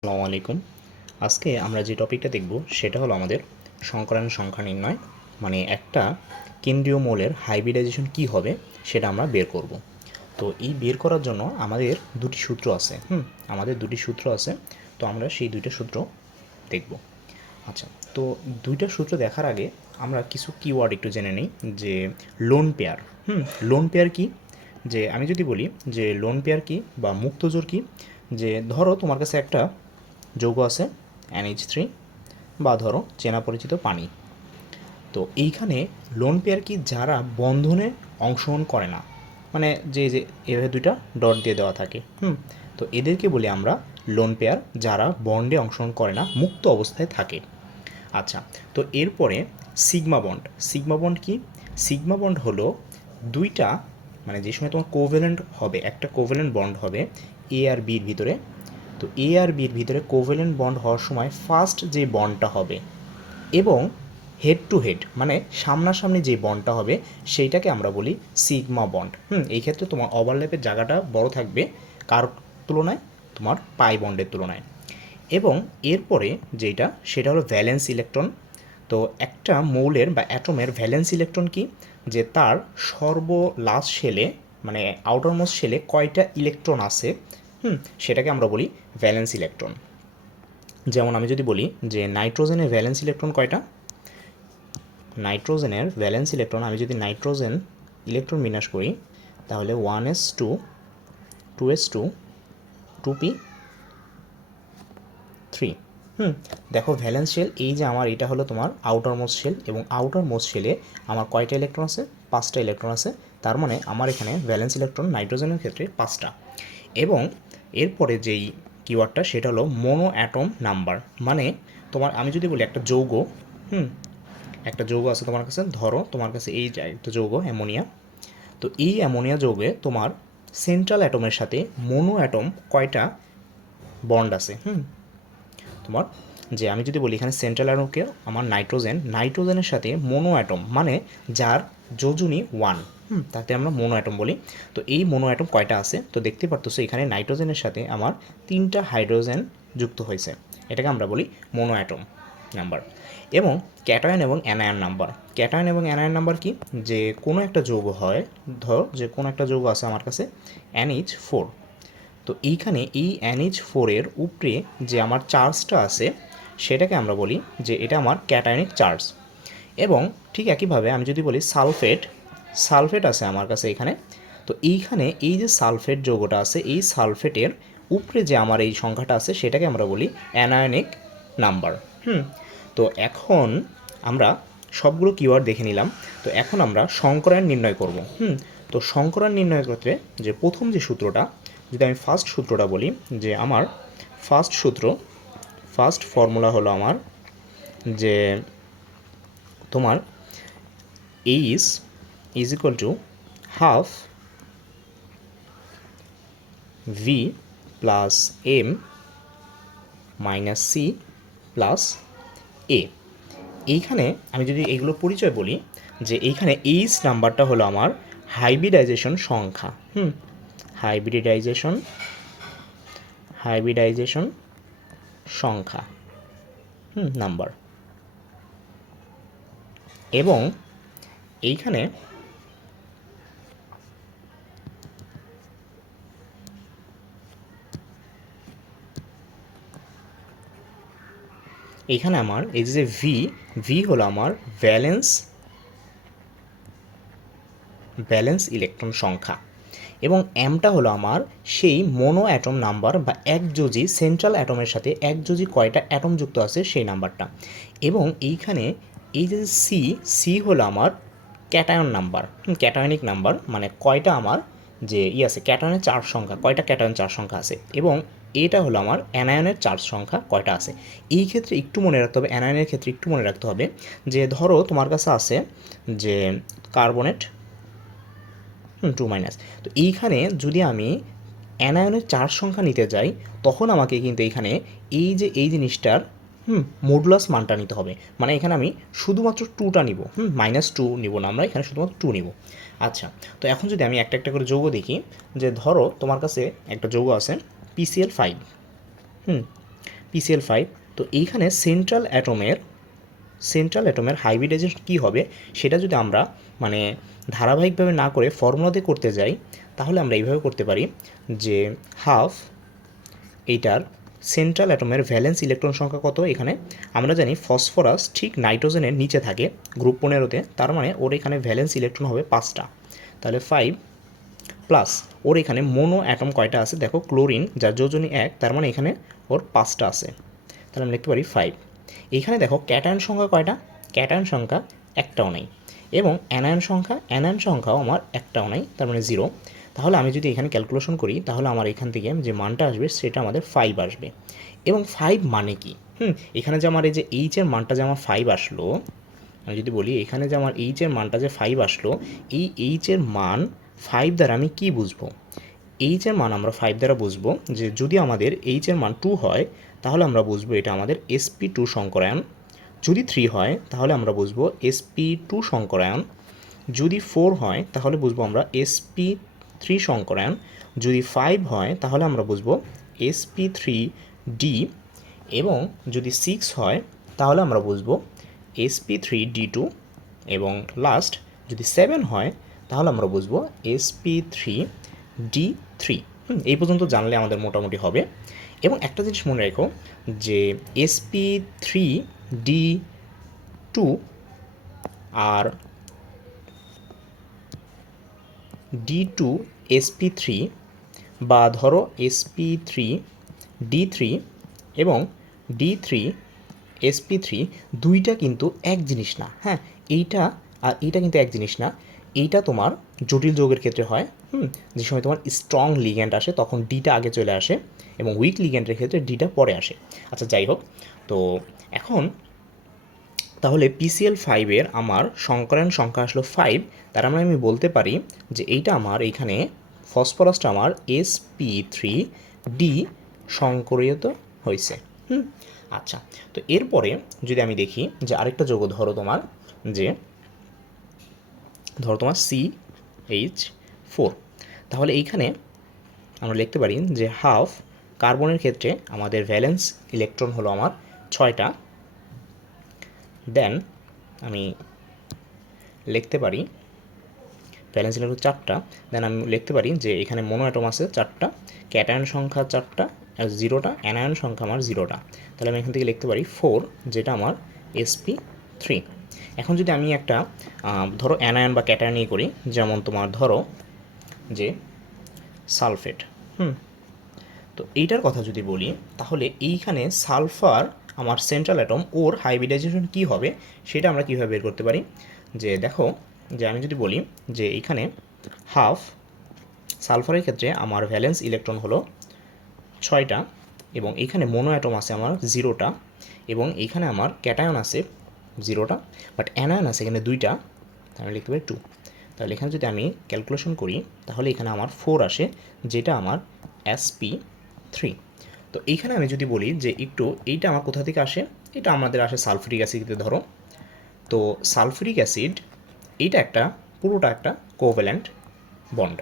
আসসালামু আলাইকুম। আজকে আমরা যে টপিকটা দেখব, সেটা হলো আমাদের সংকরায়ন সংখ্যা নির্ণয় মানে একটা কেন্দ্রীয় মৌলের হাইব্রিডাইজেশন কি হবে, সেটা আমরা বের করব। তো এই বের করার জন্য আমাদের দুটি সূত্র আছে, হুম? আমাদের দুটি সূত্র আছে, তো আমরা সেই দুইটা সূত্র দেখব। আচ্ছা তো দুইটা সূত্র দেখার আগে আমরা কিছু কিওয়ার্ড একটু জেনে নিই, যে lone pair hmm? Lone pair কি? যে আমি যদি বলি যে লোন পেয়ার কি বা মুক্তজোর কি? যে ধরো তোমার কাছে একটা যৌগ আছে এনএইচ থ্রি বা ধরো চেনা পরিচিত পানি তো এইখানে লোন পেয়ার কি যারা বন্ধনে অংশগ্রহণ করে না মানে যে যে এভাবে দুইটা ডট দিয়ে দেওয়া থাকে, হুম? তো এদেরকে বলি আমরা লোন পেয়ার যারা বন্ডে অংশগ্রহণ করে না, মুক্ত অবস্থায় থাকে। আচ্ছা তো এরপরে সিগমা বন্ড সিগমা বন্ড কি? সিগমা বন্ড হলো দুইটা মানে যে সময় তোমার কোভ্যালেন্ট হবে, একটা কোভ্যালেন্ট বন্ড হবে এ আর বির ভিতরে তো এ আর বির ভিতরে কোভ্যালেন্ট বন্ড হওয়ার সময় ফার্স্ট যে বন্ডটা হবে এবং হেড টু হেড মানে সামনাসামনি যে বন্ডটা হবে, সেইটাকে আমরা বলি সিগমা বন্ড হুম, এই ক্ষেত্রে তোমার ওভারল্যাপের জায়গাটা বড় থাকবে কার তুলনায়? তোমার পাই বন্ডের তুলনায়। এবং এরপরে যেটা, সেটা হলো ভ্যালেন্স ইলেকট্রন তো একটা মৌলের বা অ্যাটমের ভ্যালেন্স ইলেকট্রন কি? যে তার সর্ব লাস্ট শেলে মানে আউটারমোস্ট শেলে কয়টা ইলেকট্রন আছে? হুম, সেটাকে আমরা বলি ভ্যালেন্স ইলেকট্রন যেমন আমি যদি বলি যে নাইট্রোজেনের ভ্যালেন্স ইলেকট্রন কয়টা? নাইট্রোজেনের ভ্যালেন্স ইলেকট্রন আমি যদি নাইট্রোজেন ইলেকট্রন বিন্যাস করি, তাহলে one s two two s two two p three হুম, দেখো ভ্যালেন্স শেল এই যে আমার, এটা হলো তোমার আউটার মোস্ট শেল এবং আউটার মোস্ট শেলে আমার কয়টা ইলেকট্রন আছে? পাঁচটা ইলেকট্রন আছে। তার মানে আমার এখানে ভ্যালেন্স ইলেকট্রন নাইট্রোজেনের ক্ষেত্রে পাঁচটা। এবং এরপরে যেই কিওয়ার্ডটা সেটা হলো মোনো অ্যাটম নাম্বার মানে তোমার, আমি যদি বলি একটা যৌগ, হুম, একটা যৌগ আছে তোমার কাছে, ধরো তোমার কাছে এই একটা যৌগ, অ্যামোনিয়া। তো এই অ্যামোনিয়া যৌগে তোমার সেন্ট্রাল অ্যাটমের সাথে মোনো অ্যাটম কয়টা বন্ড আছে, হুম? তোমার, যে আমি যদি বলি এখানে সেন্ট্রাল অ্যাটমকে আমার নাইট্রোজেন নাইট্রোজেনের সাথে মোনো অ্যাটম মানে যার যোজনী ওয়ান হুম, তাতে আমরা মোনো অ্যাটম বলি। তো এই মোনো অ্যাটম কয়টা আছে? তো দেখতে পারতেছো এখানে নাইট্রোজেনের সাথে আমার তিনটা হাইড্রোজেন যুক্ত হয়েছে। এটাকে আমরা বলি মোনো অ্যাটম নাম্বার এবং ক্যাটায়ন এবং অ্যানায়ন নাম্বার ক্যাটায়ন এবং অ্যানায়ন নাম্বার কি? যে কোনো একটা যৌগ হয়, ধর যে কোনো একটা যৌগ আছে আমার কাছে অ্যানইচ ফোর তো এইখানে এই অ্যানইচ ফোরের উপরে যে আমার চার্জটা আছে, সেটাকে আমরা বলি যে এটা আমার ক্যাটায়নিক চার্জ এবং ঠিক একইভাবে আমি যদি বলি সালফেট সালফেট আছে আমার কাছে এখানে। তো এইখানে এই যে সালফেট যৌগটা আছে, এই সালফেটের উপরে যে আমার এই সংখ্যাটা আছে, সেটাকে আমরা বলি অ্যানায়নিক নাম্বার। হুম, তো এখন আমরা সবগুলো কিওয়ার্ড দেখে নিলাম। তো এখন আমরা সংকরায়ন নির্ণয় করব। হুম, তো সংকরায়ন নির্ণয় করতে যে প্রথম যে সূত্রটা, যদি আমি ফার্স্ট সূত্রটা বলি, যে আমার ফার্স্ট সূত্র ফার্স্ট ফর্মুলা হলো আমার যে তোমার H is equal to half V plus M minus C plus A এইখানে আমি যদি এগুলো পরিচয় বলি, যে এইখানে এইচ নাম্বারটা হলো আমার হাইব্রিডাইজেশন সংখ্যা। হুম? হাইব্রিডাইজেশন হাইব্রিডাইজেশন সংখ্যা। হুম, নাম্বার। এবং এইখানে এখানে আমার, এই যে ভি ভি হলো আমার ব্যালেন্স ব্যালেন্স ইলেকট্রন সংখ্যা। এবং এমটা হলো আমার সেই মোনো অ্যাটম নাম্বার বা একযোজি সেন্ট্রাল অ্যাটমের সাথে একযোজি কয়টা অ্যাটম যুক্ত আছে সেই নাম্বারটা এবং এইখানে এই যে সি সি হলো আমার ক্যাটায়ন নাম্বার ক্যাটায়নিক নাম্বার মানে কয়টা আমার যে ই আছে ক্যাটায়নের চার সংখ্যা, কয়টা ক্যাটায়ন চার সংখ্যা আছে। এবং এটা হলো আমার অ্যানায়নের চার্জ সংখ্যা কয়টা আছে? এই ক্ষেত্রে একটু মনে রাখতে হবে অ্যানায়নের ক্ষেত্রে একটু মনে রাখতে হবে যে ধরো তোমার কাছে আছে যে কার্বনেট টু মাইনাস তো এইখানে যদি আমি অ্যানায়নের চার্জ সংখ্যা নিতে যাই, তখন আমাকে কিন্তু এইখানে এই যে, এই জিনিসটার, হুম মডুলাস মানটা নিতে হবে। মানে এখানে আমি শুধুমাত্র টুটা নিব, হুম মাইনাস টু নিব না আমরা, এখানে শুধুমাত্র টু নিব। আচ্ছা তো এখন যদি আমি একটা একটা করে যৌগ দেখি, যে ধরো তোমার কাছে একটা যৌগ আছে PCL five hmm PCL five তো এইখানে সেন্ট্রাল অ্যাটমের সেন্ট্রাল অ্যাটমের হাইব্রিডাইজেশন কী হবে? সেটা যদি আমরা মানে ধারাবাহিকভাবে না করে ফর্মুলাতে করতে যাই, তাহলে আমরা এইভাবে করতে পারি যে হাফ এইটার সেন্ট্রাল অ্যাটমের ভ্যালেন্স ইলেকট্রন সংখ্যা কত? এখানে আমরা জানি ফসফরাস ঠিক নাইট্রোজেনের নিচে থাকে গ্রুপ পনেরোতে। তার মানে ওর এখানে ভ্যালেন্স ইলেকট্রন হবে পাঁচটা। তাহলে ফাইভ প্লাস ওর এখানে মোনো অ্যাটম কয়টা আছে? দেখো, ক্লোরিন, যার যোজনী এক, তার মানে এখানে ওর পাঁচটা আছে। তাহলে আমরা লিখতে পারি ফাইভ এইখানে দেখো ক্যাটায়ন সংখ্যা কয়টা? ক্যাটায়ন সংখ্যা একটাও নেই। এবং অ্যানায়ন সংখ্যা অ্যানায়ন সংখ্যাও আমার একটাও নাই, তার মানে জিরো তাহলে আমি যদি এখানে ক্যালকুলেশন করি, তাহলে আমার এখান থেকে যে মানটা আসবে, সেটা আমাদের ফাইভ আসবে। এবং ফাইভ মানে কি? হুম, এখানে যে আমার এই যে এইচের মানটা যে আমার ফাইভ আসলো, আমি যদি বলি, এখানে যে আমার এইচের মানটা যে ফাইভ আসলো, এই এইচের মান ফাইভ দ্বারা আমি কি বুঝব? এইচের মান আমরা ফাইভ দ্বারা বুঝব যে যদি আমাদের এইচের মান টু হয়, তাহলে আমরা বুঝব এটা আমাদের এসপি টু সংকরায়ন। যদি থ্রি হয়, তাহলে আমরা বুঝব এসপি টু সংকরায়ন। যদি ফোর হয়, তাহলে বুঝব আমরা এসপি থ্রি সংকরায়ন। যদি ফাইভ হয়, তাহলে আমরা বুঝব এসপি থ্রি ডি এবং যদি সিক্স হয়, তাহলে আমরা বুঝব এসপি থ্রি ডি টু এবং লাস্ট যদি সেভেন হয় তাহলে আমরা বুঝব এসপি থ্রি ডি থ্রি এই পর্যন্ত জানলে আমাদের মোটামুটি হবে। এবং একটা জিনিস মনে রেখো যে এসপি থ্রি ডি টু আর ডি টু এসপি থ্রি বা ধরো এসপি থ্রি ডি থ্রি এবং ডি থ্রি এসপি থ্রি দুইটা কিন্তু এক জিনিস না। হ্যাঁ এইটা আর এইটা কিন্তু এক জিনিস না। এইটা তোমার জটিল যৌগের ক্ষেত্রে হয়, হুম? যে সময় তোমার স্ট্রং লিগ্যান্ড আসে, তখন ডিটা আগে চলে আসে এবং উইক লিগ্যান্ডের ক্ষেত্রে ডিটা পরে আসে। আচ্ছা যাই হোক, তো এখন তাহলে পিসিএল ফাইভের আমার সংকরায়ন সংখ্যা আসলো ফাইভ তার মানে আমি বলতে পারি যে এইটা আমার এইখানে ফসফরাসটা আমার এস পি থ্রি ডি সংকরিত হয়েছে হুম? আচ্ছা তো এরপরে যদি আমি দেখি যে আরেকটা যৌগ ধরো তোমার, যে ধরো তোমার সি এইচ ফোর তাহলে এইখানে আমরা লিখতে পারি যে হাফ কার্বনের ক্ষেত্রে আমাদের ভ্যালেন্স ইলেকট্রন হলো আমার ছয়টা। দেন আমি লিখতে পারি ব্যালেন্স ইলেকট্রন চারটা। দেন আমি লিখতে পারি যে এখানে মোনো অ্যাটম আছে চারটা ক্যাটায়ন সংখ্যা চারটা, আর জিরোটা অ্যানায়ন সংখ্যা আমার জিরোটা তাহলে আমি এখান থেকে লিখতে পারি ফোর যেটা আমার এসপি থ্রি এখন যদি আমি একটা ধরো অ্যানায়ন বা ক্যাটায়ন নিয়ে করি, যেমন তোমার ধরো যে সালফেট, হুম? তো এইটার কথা যদি বলি, তাহলে এইখানে সালফার আমার সেন্ট্রাল অ্যাটম ওর হাইব্রিডাইজেশন কী হবে, সেটা আমরা কীভাবে বের করতে পারি? যে দেখো, যে আমি যদি বলি যে এইখানে হাফ সালফারের ক্ষেত্রে আমার ভ্যালেন্স ইলেকট্রন হলো ছয়টা, এবং এখানে মোনো অ্যাটম আছে আমার জিরোটা এবং এখানে আমার ক্যাটায়ন আছে জিরোটা বাট অ্যানায়ন আছে এখানে দুইটা আমি লিখতে পারি টু তাহলে এখানে যদি আমি ক্যালকুলেশন করি, তাহলে এখানে আমার ফোর আসে, যেটা আমার এসপি থ্রি তো এইখানে আমি যদি বলি যে একটু এইটা আমার কোথা থেকে আসে, এটা আমাদের আসে সালফুরিক অ্যাসিডে ধরো। তো সালফুরিক অ্যাসিড এইটা একটা, পুরোটা একটা covalent bond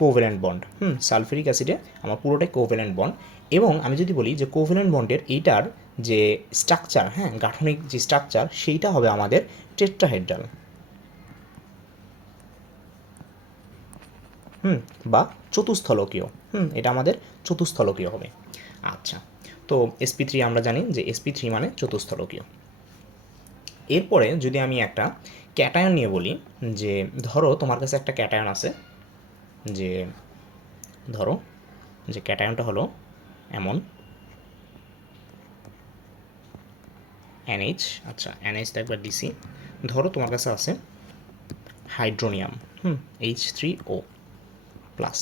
covalent bond hmm sulphuric অ্যাসিডে আমার পুরোটাই কোভ্যালেন্ট বন্ড এবং আমি যদি বলি যে কোভ্যালেন্ট বন্ডের এইটার যে স্ট্রাকচার হ্যাঁ গাঠনিক যে স্ট্রাকচার সেইটা হবে আমাদের টেট্রাহেড্রাল হুম, বা চতুস্থলকীয়। হুম, এটা আমাদের চতুস্থলকীয় হবে। আচ্ছা তো এসপি থ্রি আমরা জানি যে এসপি থ্রি মানে চতুস্থলকীয়। এরপরে যদি আমি একটা ক্যাটায়ন নিয়ে বলি, যে ধরো তোমার কাছে একটা ক্যাটায়ন আছে, যে ধরো যে ক্যাটায়নটা হলো এমন এনএইচ আচ্ছা এনএইচটা একবার দিছি ধরো তোমার কাছে আছে hydronium, hmm H three O plus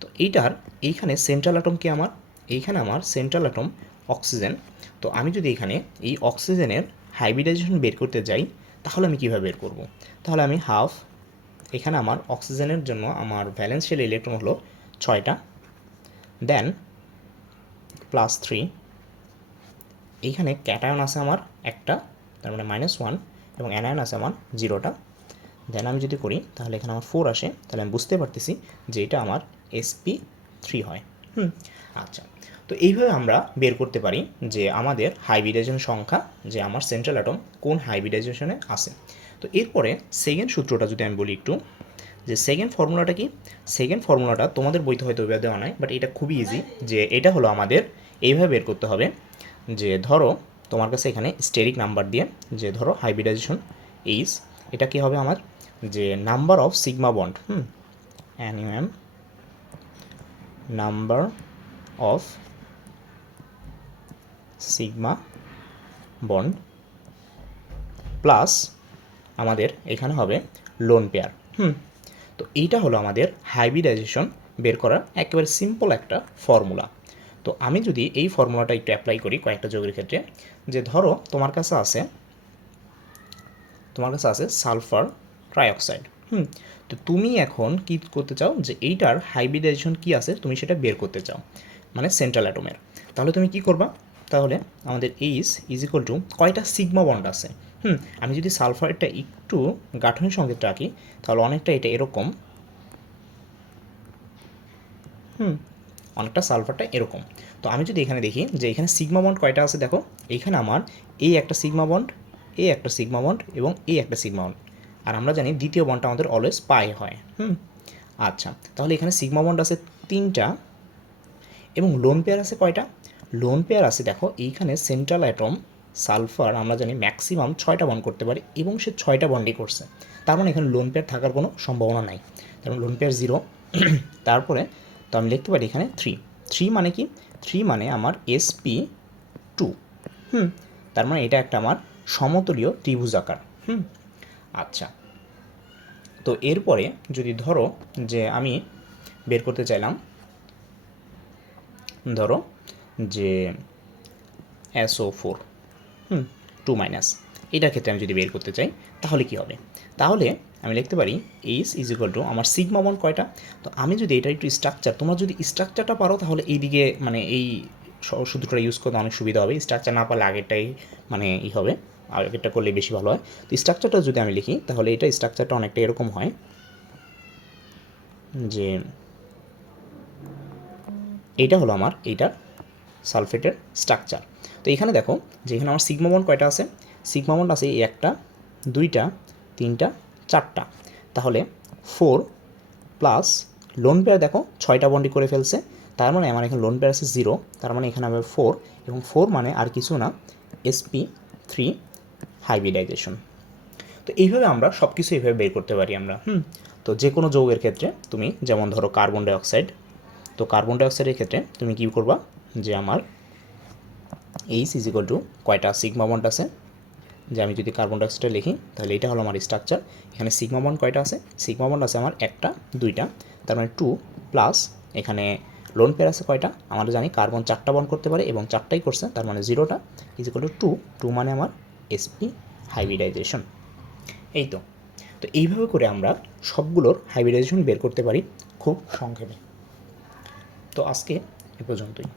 তো এইটার এইখানে সেন্ট্রাল অ্যাটম কি আমার? এইখানে আমার সেন্ট্রাল অ্যাটম অক্সিজেন তো আমি যদি এখানে এই অক্সিজেনের হাইব্রিডাইজেশন বের করতে যাই, তাহলে আমি কীভাবে বের করব? তাহলে আমি হাফ এখানে আমার অক্সিজেনের জন্য আমার ভ্যালেন্স শেল ইলেকট্রন হলো ছয়টা। দেন প্লাস থ্রি এইখানে ক্যাটায়ন আছে আমার একটা, তার মানে মাইনাস ওয়ান এবং অ্যানায়ন আছে আমার জিরোটা দেন আমি যদি করি, তাহলে এখানে আমার ফোর আসে, তাহলে আমি বুঝতে পারতেছি যে এটা আমার এসপি থ্রি হয়। হুম আচ্ছা। তো এইভাবে আমরা বের করতে পারি যে আমাদের হাইব্রিডাইজেশন সংখ্যা, যে আমার সেন্ট্রাল অ্যাটম কোন হাইব্রিডাইজেশনে আছে। তো এরপরে সেকেন্ড সূত্রটা যদি আমি বলি একটু, যে সেকেন্ড ফর্মুলাটা কি? সেকেন্ড ফর্মুলাটা তোমাদের বইতে হয়তো দেওয়া নাই বাট এটা খুবই ইজি যে এটা হলো আমাদের, এইভাবে বের করতে হবে। যে ধরো, তোমার কাছে এখানে স্টেরিক নাম্বার দিয়ে যে ধরো হাইব্রিডাইজেশন এইস এটা কি হবে আমার? যে number of sigma bond hmm অ্যানিম্যাম number of sigma bond plus আমাদের এখানে হবে লোন পেয়ার হুম, তো এইটা হলো আমাদের হাইব্রিডাইজেশন বের করার একেবারে সিম্পল একটা ফর্মুলা তো আমি যদি এই ফর্মুলাটা একটু অ্যাপ্লাই করি কয়েকটা যোগের ক্ষেত্রে, যে ধরো তোমার কাছে আছে, তোমার কাছে আছে সালফার ট্রাইঅক্সাইড, হুম? তো তুমি এখন কি করতে চাও যে এইটার হাইব্রিডাইজেশন কি আছে তুমি সেটা বের করতে চাও মানে সেন্ট্রাল অ্যাটমের তাহলে তুমি কি করবা? তাহলে আমাদের এইস ইজ ইকুয়াল টু কয়টা সিগমা বন্ড আছে, হুম? আমি যদি সালফারটা একটু গাঠনিক সংকেতটা আঁকি তাহলে অনেকটা এটা এরকম, হুম? অনেকটা সালফারটা এরকম। তো আমি যদি এখানে দেখি যে এখানে সিগমা বন্ড কয়টা আছে দেখো এইখানে আমার এই একটা সিগমা বন্ড এই একটা সিগমা বন্ড এবং এই একটা সিগমা বন্ড আর আমরা জানি দ্বিতীয় বন্ডটা আমাদের অলওয়েজ পাই হয়, হুম? আচ্ছা তাহলে এখানে সিগমা বন্ড আছে তিনটা এবং লোন পেয়ার আছে কয়টা? লোন পেয়ার আছে দেখো, এইখানে সেন্ট্রাল অ্যাটম সালফার আমরা জানি ম্যাক্সিমাম ছয়টা বন্ড করতে পারে এবং সে ছয়টা বন্ডই করছে। তার মানে এখানে লোন পেয়ার থাকার কোনো সম্ভাবনা নাই। কারণ লোন পেয়ার জিরো তারপরে তো আমি লিখতে পারি এখানে থ্রি থ্রি মানে কি? থ্রি মানে আমার এসপি টু হুম, তার মানে এটা একটা আমার সমতলীয় ত্রিভুজ আকার। হুম আচ্ছা। তো এরপরে যদি ধরো যে আমি বের করতে চাইলাম, ধরো যে SO four hmm two minus এটার ক্ষেত্রে আমি যদি বের করতে চাই, তাহলে কি হবে? তাহলে আমি লিখতে পারি এইস ইজ ইকুয়াল টু আমার সিগমা বন কয়টা? তো আমি যদি এটা একটু স্ট্রাকচার তোমরা যদি স্ট্রাকচারটা পারো তাহলে এইদিকে মানে এই সূত্রটা ইউজ করতে অনেক সুবিধা হবে। স্ট্রাকচার না পারলে আগেরটাই মানে ই হবে, আগেরটা করলে বেশি ভালো হয়। তো স্ট্রাকচারটা যদি আমি লিখি, তাহলে এটা স্ট্রাকচারটা অনেকটা এরকম হয় যে এইটা হলো আমার এইটার সালফেটের স্ট্রাকচার তো এখানে দেখো যে এখানে আমার সিগমা বন্ড কয়টা আছে? সিগমা বন্ড আছে এই একটা, দুইটা, তিনটা চারটা। তাহলে ফোর প্লাস লোন পেয়ার দেখো, ছয়টা বন্ডি করে ফেলছে। তার মানে আমার এখানে লোন পেয়ার আছে জিরো তার মানে এখানে আমার ফোর এবং ফোর মানে আর কিছু না এসপি থ্রি হাইব্রিডাইজেশন তো এইভাবে আমরা সব কিছু এইভাবে বের করতে পারি আমরা, হুম? তো যে কোনো যৌগের ক্ষেত্রে তুমি যেমন ধরো কার্বন ডাইঅক্সাইড তো কার্বন ডাইঅক্সাইডের ক্ষেত্রে তুমি কী করবা? যে আমার এইচ ইজ ইকুয়াল টু কয়টা? সিগমা বন্ড আছে। যে আমি যদি কার্বন ডাইঅক্সাইডে লিখি, তাহলে এটা হলো আমার স্ট্রাকচার এখানে সিগমা বন্ড কয়টা আছে? সিগমা বন্ড আছে আমার একটা, দুইটা। তার মানে টু প্লাস এখানে লোন পেয়ার আছে কয়টা? আমরা জানি কার্বন চারটা বন্ড করতে পারে এবং চারটাই করছে, তার মানে জিরোটা ইজ ইকুয়াল টু টু মানে আমার এসপি হাইব্রিডাইজেশন এই তো। তো এইভাবে করে আমরা সবগুলোর হাইব্রিডাইজেশন বের করতে পারি খুব সংক্ষেপে। তো আজকে এ পর্যন্তই।